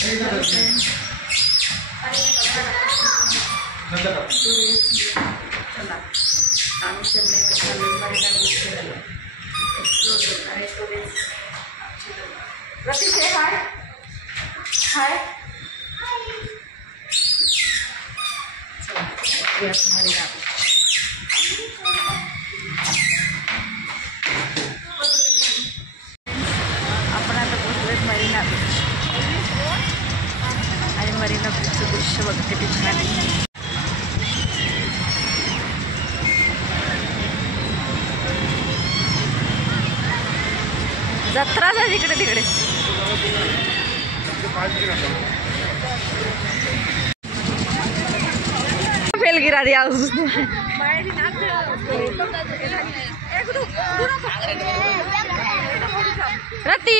चला आम्ही चेन्नईमध्ये चाललो मरीना बीचला एक्सप्लोर करणार आहे थोडे. रतीश हाय हाय. चला मरीना बीच. आपण आता पोहोचलोय मरीना बीच आणि मरीना बीचचं दृश्य बघा किती छान आहे. जत्राच आहे तिकडे तिकडे. फेल गिरा दिया रती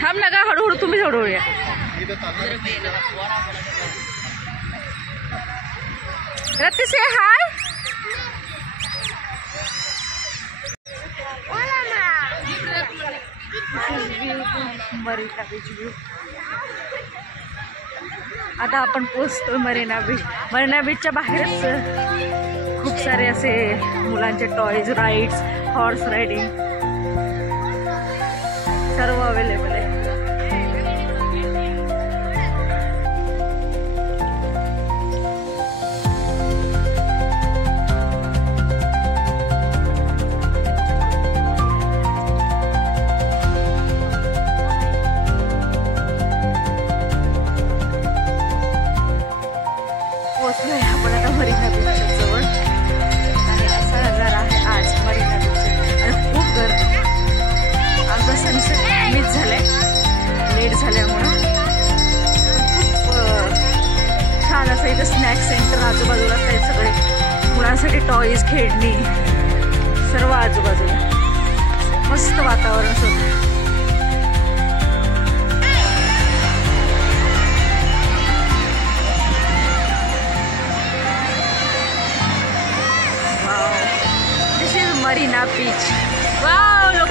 थांब नका हळूहळू तुम्ही हळूहळू या. रती से हाय. Marina beach view. आता आपण पोहोचतो मरीना बीच. मरीना बीचच्या बाहेरच खूप सारे असे मुलांचे टॉयज, राईड्स, हॉर्स रायडिंग सर्व अवेलेबल आहे. पोहोचलोय आपण आता मरीना बीचच्या जवळ आणि असा नजारा आहे आज मरीना बीचचा. आणि खूप गर्दी. आमचा सनसेट मिस झालाय लेट झाल्यामुळं. खूप छान असं इथं स्नॅक सेंटर आजूबाजूला आहेत सगळे. मुलांसाठी टॉईज, खेळणी सर्व आजूबाजूला. मस्त वातावरण होतं. Marina beach. वाव लोक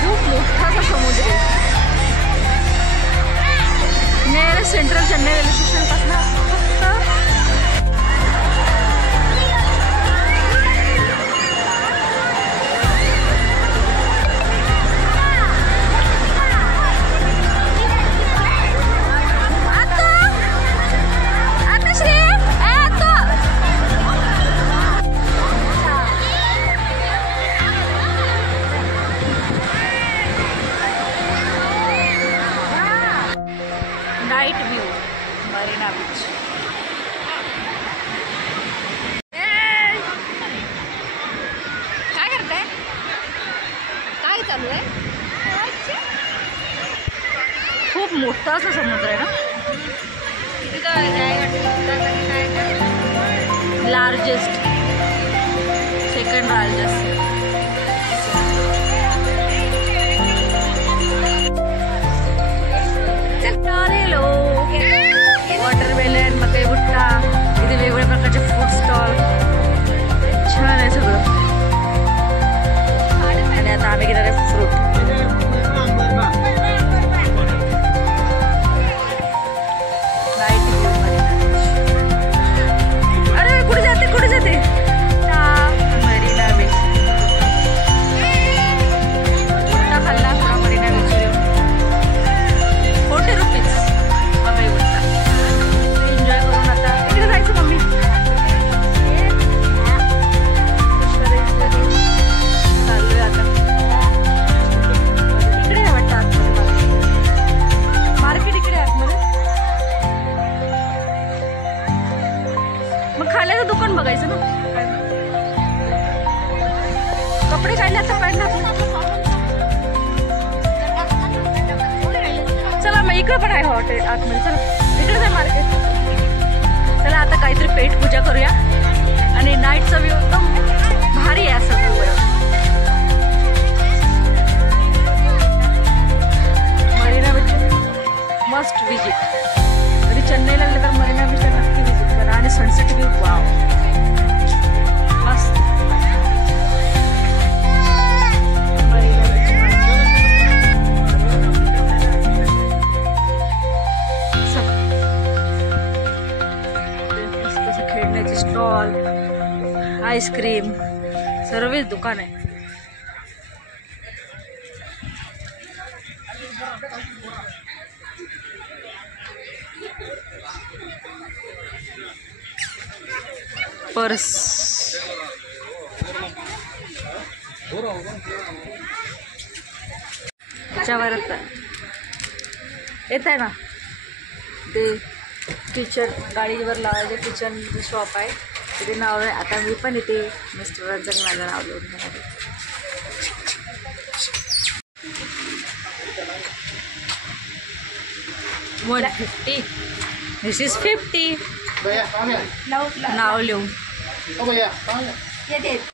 खूप मोठा समुद्र आहे. Nearest central Chennai railway station पासून फक्त नाइट व्यू मरीना बीच. काय करताय? काय चालू आहे? खूप मोठा असा समुद्र आहे ना. Largest, second largest. वॉटरमेलन, मकई भुट्टा, इथे वेगवेगळ्या प्रकारचे फूड स्टॉल. छान आहे सगळं. आणि आता आम्ही घेणार आहे फ्रूट. अरे कुठे जाते कुठे जाते. Marina beach. भुट्टा खाल्ला थोडा मरीना बीच. 40 रुपीज मकई भुट्टा. एन्जॉय करून आता इकडे जायचं मम्मी. चाललोय आता इकडे आहे वाटतं आतमध्ये. मार्केट इकडे आतमध्ये. मग खाल्याचं दुकान बघायचं ना. कपडे काढले आता पाहिजे. चला मग इकडे पण आहे हॉटेल आतमध्ये. चला इकडेच आहे मार्केट. चला आता काहीतरी पेट पूजा करूया. आणि नाईटचा व्ह्यू एकदम भारी आहे असं view. Marina beach must visit. कधी चेन्नईला गेलं तर मरीना बीचला नक्की विजिट करा. आणि सनसेट व्ह्यू वाव मस्त. आईस्क्रीम सर्वच दुकान आहे. पर्स त्याच्यावर येत आहे ना ते किचन गाडीवर लावायचे किचन शॉप आहे तिथे नाव आहे. आता मी पण इथे मिस्टरांचं माझं नाव लिहून घेणार आहे. 150. This is 50. नाव लिहून